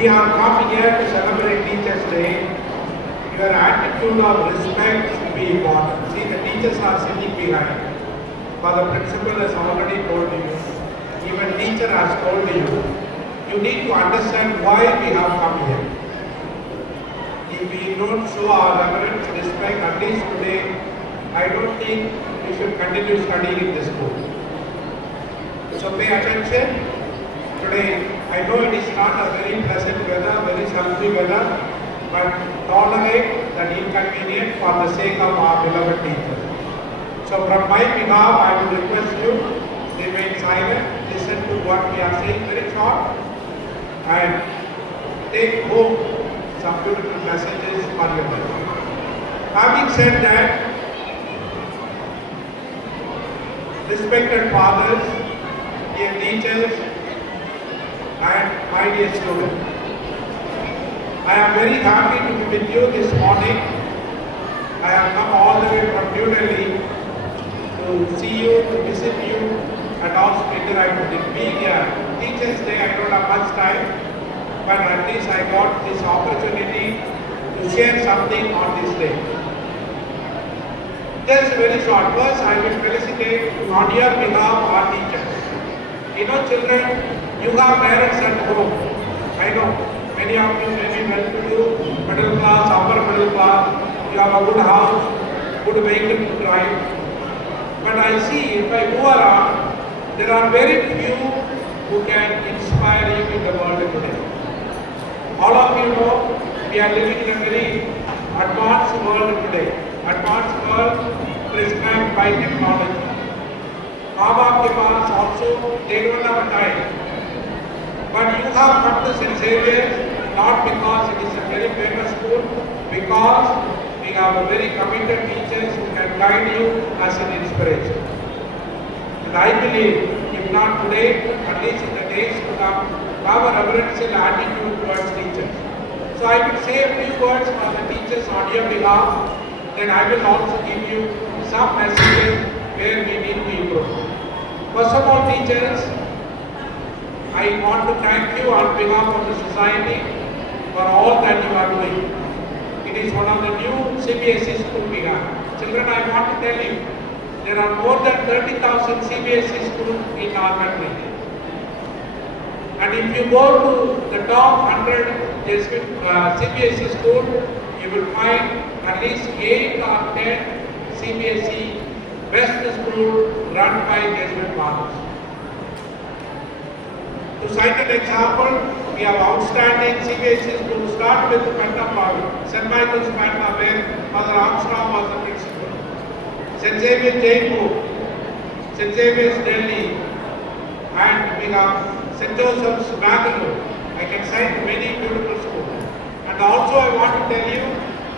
We have come here to celebrate Teachers' Day. Your attitude of respect should be important. See, the teachers are sitting behind. But the principal has already told you. Even teacher has told you. You need to understand why we have come here. If we don't show our reverence, respect, at least today, I don't think we should continue studying in this school. So pay attention. Today, I know it is not a very pleasant weather, very sultry weather, but tolerate that inconvenience for the sake of our beloved teachers. So from my behalf, I will request you, remain silent, listen to what we are saying very short, and take home some beautiful messages for your life. Having said that, respected fathers, dear teachers, and my dear students, I am very happy to be with you this morning. I have come all the way from New Delhi to see you, to visit you, and also to interact with you. Being a Teachers' Day, I don't have much time, but at least I got this opportunity to share something on this day. Just very short. First, I will felicitate on your behalf our teachers. You know, children, you have parents at home. I know many of you may be well-to-do, middle class, upper middle class. You have a good house, good vehicle to drive. But I see if I move around, there are very few who can inspire you in the world today. All of you know we are living in a very advanced world today. Advanced world prescribed by technology. Baba ke paas also, they don't have time. But you have come to St. Xavier's not because it is a very famous school, because we have a very committed teachers who can guide you as an inspiration. And I believe, if not today, at least in the days to come, have a reverential attitude towards teachers. So I will say a few words for the teachers on your behalf, then I will also give you some messages where we need to improve. First of all, teachers, I want to thank you on behalf of the society for all that you are doing. It is one of the new CBSE schools we have. Children, I want to tell you, there are more than 30,000 CBSE schools in our country. And if you go to the top 100 CBSE schools, you will find at least 8 or 10 CBSE best schools run by Jesuit fathers. To cite an example, we have outstanding CBSE schools. Start with Pentapavi, St. Michael's Patna, where Father Armstrong was the principal. St. Xavier's Jaipur, St. Xavier's Delhi, and we have St. Joseph's Bangalore. I can cite many beautiful schools. And also I want to tell you,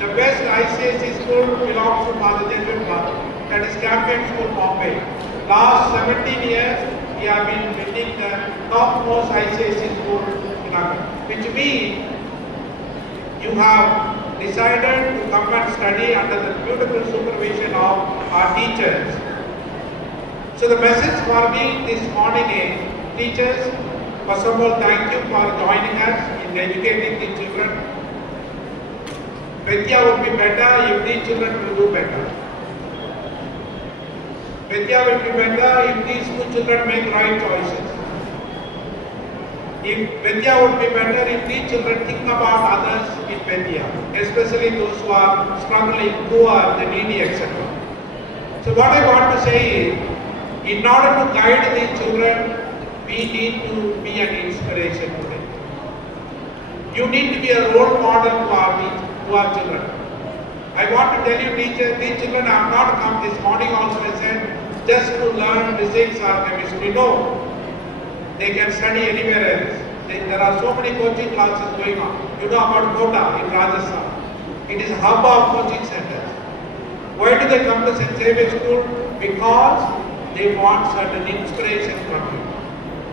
the best ICSE school belongs to Father Jesuit Father. That is Campion School, Bombay. Last 17 years, we have been winning the topmost ICSE school in our country. Which means you have decided to come and study under the beautiful supervision of our teachers. So the message for me this morning is, teachers, first of all, thank you for joining us in educating the children. Vidya would be better if these children will do better. Vidya will be better if these two children make right choices. Vidya would be better if these children think about others in Vidya, especially those who are struggling, poor, the needy, etc. So what I want to say is, in order to guide these children, we need to be an inspiration today. You need to be a role model to our children. I want to tell you, teachers, these children have not come this morning also, I said, just to learn physics or chemistry. No, they can study anywhere else. There are so many coaching classes going on. You know about Kota in Rajasthan. It is a hub of coaching centers. Why do they come to St. Xavier's School? Because they want certain inspiration from you.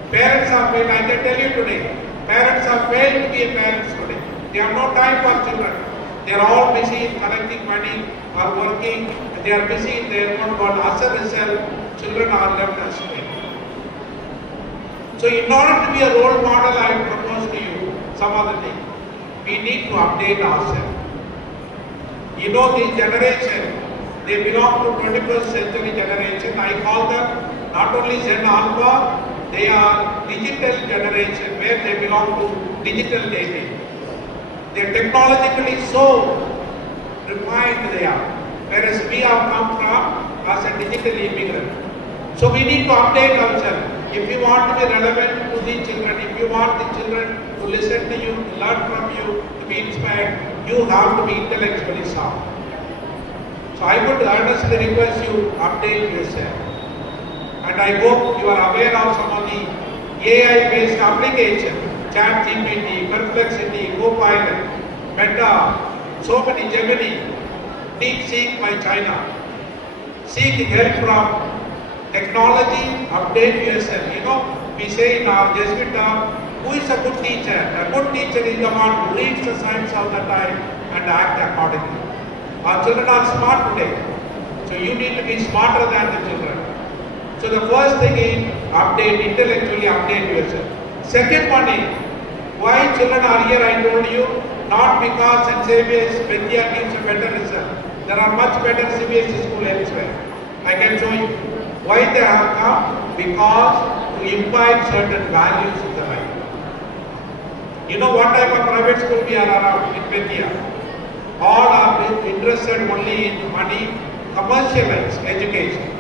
Parents are failed. I can tell you today, parents are failed to be a parents today. They have no time for children. They are all busy in collecting money or working. They are busy in their own world. As a result, children are left astray. So in order to be a role model, I propose to you, some other thing. We need to update ourselves. You know, this generation, they belong to 21st century generation. I call them not only Zen Alpha, they are digital generation where they belong to digital native. They are technologically so refined they are, whereas we have come from as a digital immigrant. So we need to update ourselves. If you want to be relevant to the children, if you want the children to listen to you, to learn from you, to be inspired, you have to be intellectually sound. So I would earnestly request you update yourself. And I hope you are aware of some of the AI-based applications, ChatGPT, Perplexity, Copilot, Meta, so many Gemini, DeepSeek by China. Seek help from technology, update yourself. You know, we say in our Jesuit term, who is a good teacher? A good teacher is the one who reads the signs of the time and act accordingly. Our children are smart today, so you need to be smarter than the children. So the first thing is update, intellectually update yourself. Second one is, why children are here I told you, not because St. Xavier's Bendia gives a better result. There are much better CBSE schools elsewhere. I can show you. Why they have come? Because to imbibe certain values in the life. You know what type of private school we are around in Bendia? All are interested only in money, commercialized education.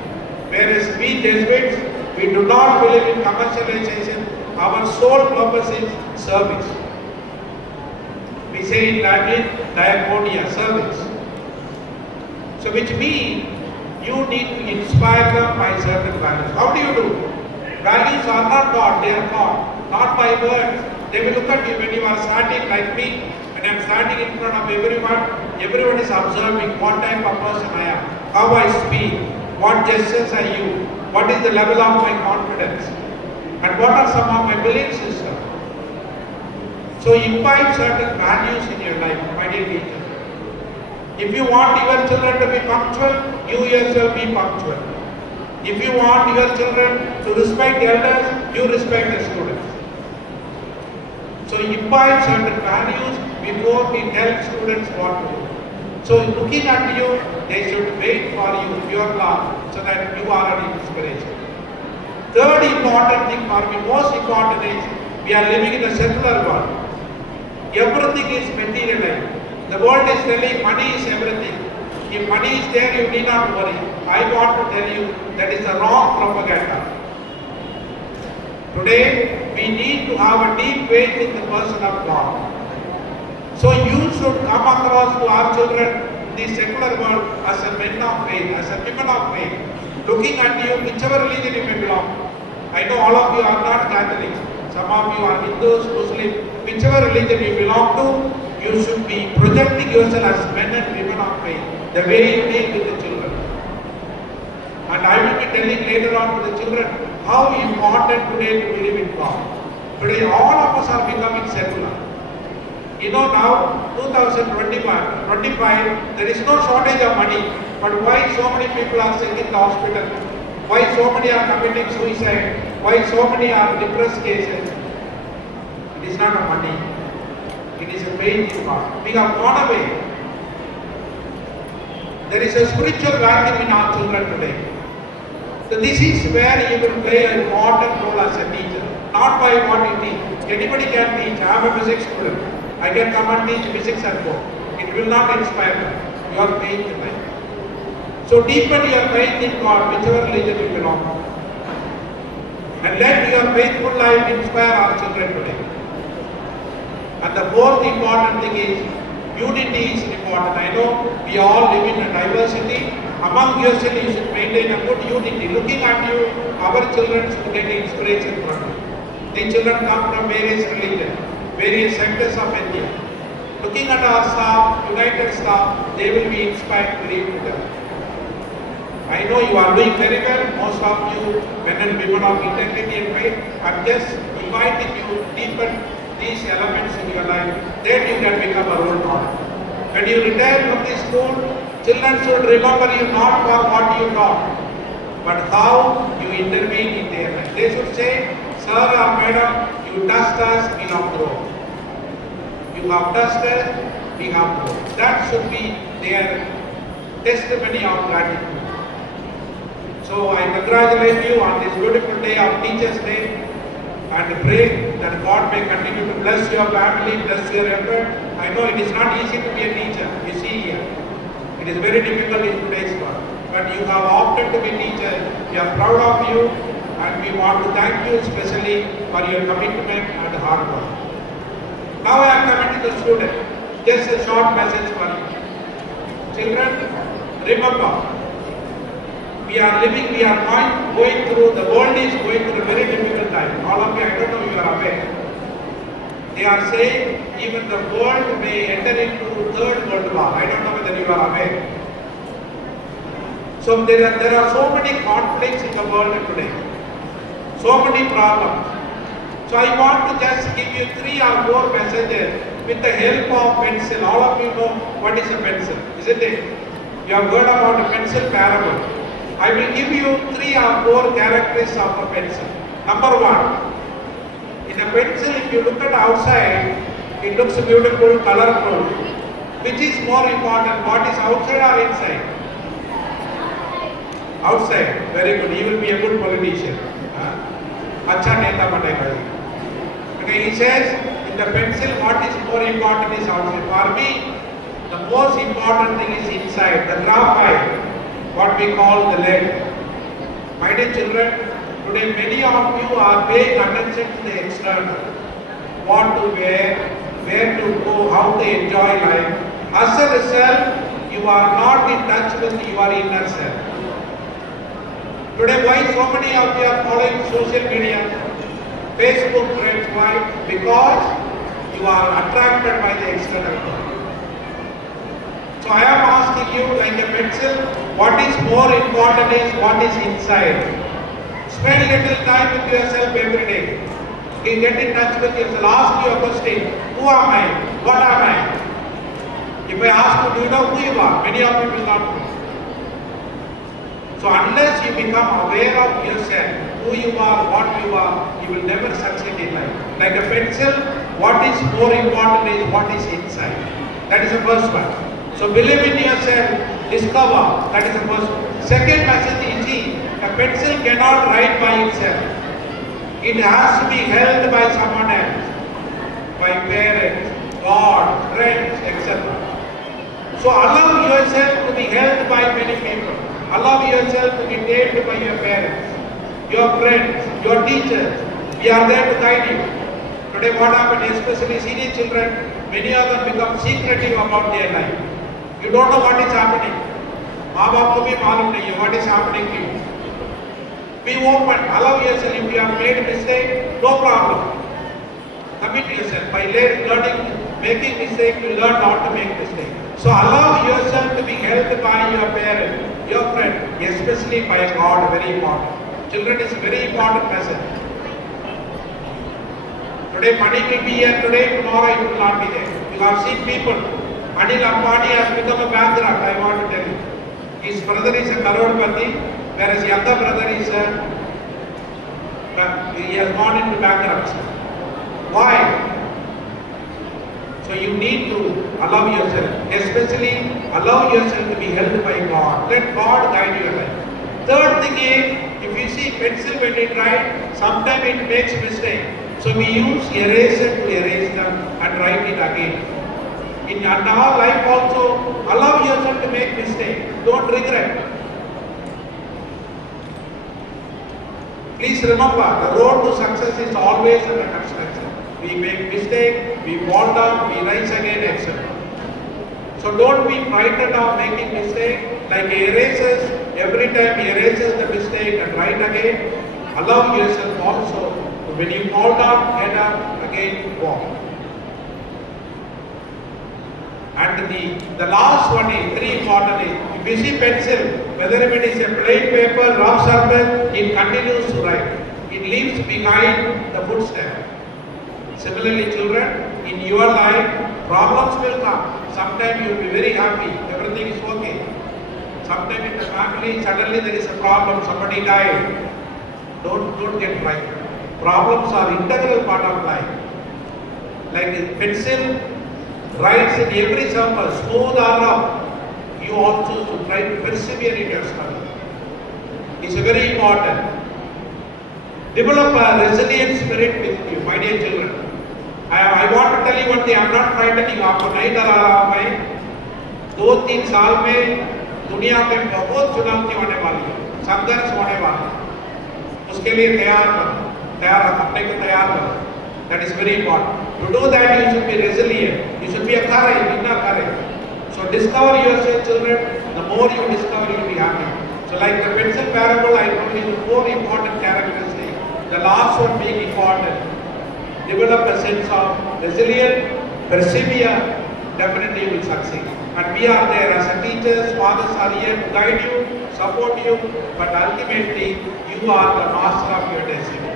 Whereas we Jesuits, we do not believe in commercialization. Our sole purpose is service. We say in Latin, diaconia, service. So which means you need to inspire them by certain values. How do you do? Values are not taught, they are taught. Not by words. They will look at you when you are standing like me, when I am standing in front of everyone is observing what type of person I am, how I speak, what gestures I use, what is the level of my confidence, and what are some of my belief systems. So imbibe certain values in your life, my dear teacher. If you want your children to be punctual, you yourself be punctual. If you want your children to respect elders, you respect the students. So imbibe certain values before we tell students what to do. So looking at you, they should wait for you, your love, so that you are an inspiration. Third important thing for me, most important is, we are living in a secular world. Everything is materialized. The world is telling money is everything. If money is there, you need not worry. I want to tell you that is the wrong propaganda. Today, we need to have a deep faith in the person of God. So you should come across to our children in the secular world as a men of faith, as a women of faith. Looking at you, whichever religion you may belong. I know all of you are not Catholics. Some of you are Hindus, Muslims. Whichever religion you belong to, you should be projecting yourself as men and women of faith, the way you deal with the children. And I will be telling later on to the children how important today to believe in God. Today all of us are becoming secular. You know now, 2025, there is no shortage of money. But why so many people are sick in the hospital? Why so many are committing suicide? Why so many are depressed cases? It is not a money. It is a faith in God. We have gone away. There is a spiritual vacuum in our children today. So this is where you will play an important role as a teacher. Not by what you teach. Anybody can teach. I am a physics student. I can come and teach physics at home. It will not inspire them. Your faith in life. So deepen your faith in God, whichever religion you belong to. And let your faithful life inspire our children today. And the fourth important thing is, unity is important. I know we all live in a diversity. Among yourself you should maintain a good unity. Looking at you, our children should get inspiration from you. The children come from various religions, various sectors of India. Looking at our staff, united staff, they will be inspired to read together. I know you are doing very well, most of you men and women of integrity and faith. I am just inviting you to deepen these elements in your life, then you can become a role model. When you retire from the school, children should remember you not for what you taught, but how you intervene in their life. They should say, sir or madam, you touched us, we have grown. You have tested, we have grown. That should be their testimony of gratitude. So I congratulate you on this beautiful day of Teachers' Day and pray that God may continue to bless your family, bless your effort. I know it is not easy to be a teacher. You see here, it is very difficult in today's world. But you have opted to be teacher. We are proud of you and we want to thank you especially for your commitment and hard work. Now I am coming to the student. Just a short message for you. Children, remember, we are going through, the world is going through a very difficult time. All of you, I don't know if you are aware. They are saying even the world may enter into third world war. I don't know whether you are aware. So there are so many conflicts in the world today. So many problems. So I want to just give you 3 or 4 messages with the help of pencil. All of you know what is a pencil, isn't it? You have heard about a pencil parable. I will give you 3 or 4 characteristics of a pencil. Number 1, in a pencil, if you look at outside, it looks beautiful, colorful. Which is more important, what is outside or inside? Outside. Very good. You will be a good politician. Acha neta banega. Okay, he says, in the pencil, what is more important is outside. For me, the most important thing is inside, the graphite. What we call the lead. My dear children, today many of you are paying attention to the external. What to wear, where to go, how to enjoy life. As a result, you are not in touch with your inner self. Today, why so many of you are following social media, Facebook trends? Why? Because you are attracted by the external world. So I am asking you, like a pencil, what is more important is what is inside. Spend little time with yourself every day. Okay, get in touch with yourself. Ask you a question. Who am I? What am I? If I ask you, do you know who you are? Many of you will not know. So unless you become aware of yourself, who you are, what you are, you will never succeed in life. Like a pencil, what is more important is what is inside. That is the first one. So believe in yourself, discover, that is the first one. Second message is, see, a pencil cannot write by itself. It has to be held by someone else, by parents, God, friends, etc. So allow yourself to be held by many people. Allow yourself to be tamed by your parents, your friends, your teachers. We are there to guide you. Today what happened, especially senior children, many of them become secretive about their life. You don't know what is happening. What is happening to you? Be open. Allow yourself. If you have made a mistake, no problem. Commit yourself. By learning, making mistake, you learn not to make mistake. So allow yourself to be held by your parent, your friend, especially by God. Very important. Children is very important message. Today money will be here. Today, tomorrow it will not be there. You have seen people. Anil Ambani has become a bankrupt, I want to tell you. His brother is a crorepati, whereas younger brother is he has gone into bankruptcy. Why? So you need to allow yourself, especially allow yourself to be held by God. Let God guide your life. Third thing is, if you see pencil when it writes, sometimes it makes mistake. So we use eraser to erase them and write it again. In our life also, allow yourself to make mistake. Don't regret. Please remember, the road to success is always under construction. We make mistake, we fall down, we rise again, etc. So don't be frightened of making mistake. Like erasers, every time erases the mistake and write again. Allow yourself also, when you fall down, get up, again walk. And the last one is very important is, if you see pencil, whether it is a plain paper, rough surface, it continues to write. It leaves behind the footstep. Similarly, children, in your life, problems will come. Sometimes you will be very happy, everything is okay. Sometimes in the family, suddenly there is a problem, somebody died. Don't get frightened. Problems are integral part of life. Like a pencil, rides in every circle, smooth or rough, you also should try to persevere in your study. It's very important. Develop a resilient spirit with you, my dear children. I want to tell you one thing, I am not frightening आपको नहीं डरा रहा मैं 2-3 साल में दुनिया में बहुत चुनौती होने वाली है, संघर्ष होने वाला है, उसके लिए तैयार अपने को तैयार करो. That is very important. To do that, you should be resilient. You should be a courage, inner courage. So discover yourself, children. The more you discover, you will be happy. So like the pencil parable, I told you 4 important characteristics. The last one being important. Develop a sense of resilience, persevere, definitely you will succeed. And we are there as a teachers, fathers are here to guide you, support you, but ultimately you are the master of your destiny.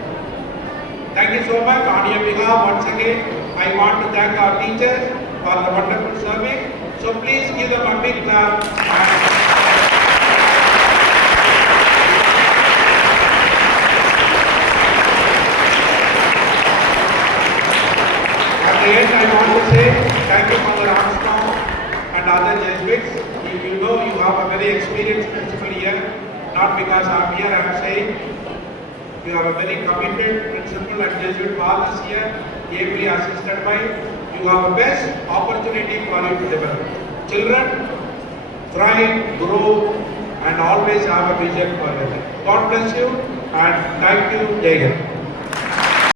Thank you so much. On your behalf, once again, I want to thank our teachers for the wonderful service. So please give them a big clap. At the end, I want to say thank you Mother Armstrong and other Jesuits. You know you have a very experienced principal here, not because I am here, I am saying you have a very committed principal and Jesuit fathers here, ably assisted by. You have a best opportunity for you to develop. Children, thrive, grow, and always have a vision for your life. God bless you and thank you, Jai Hind.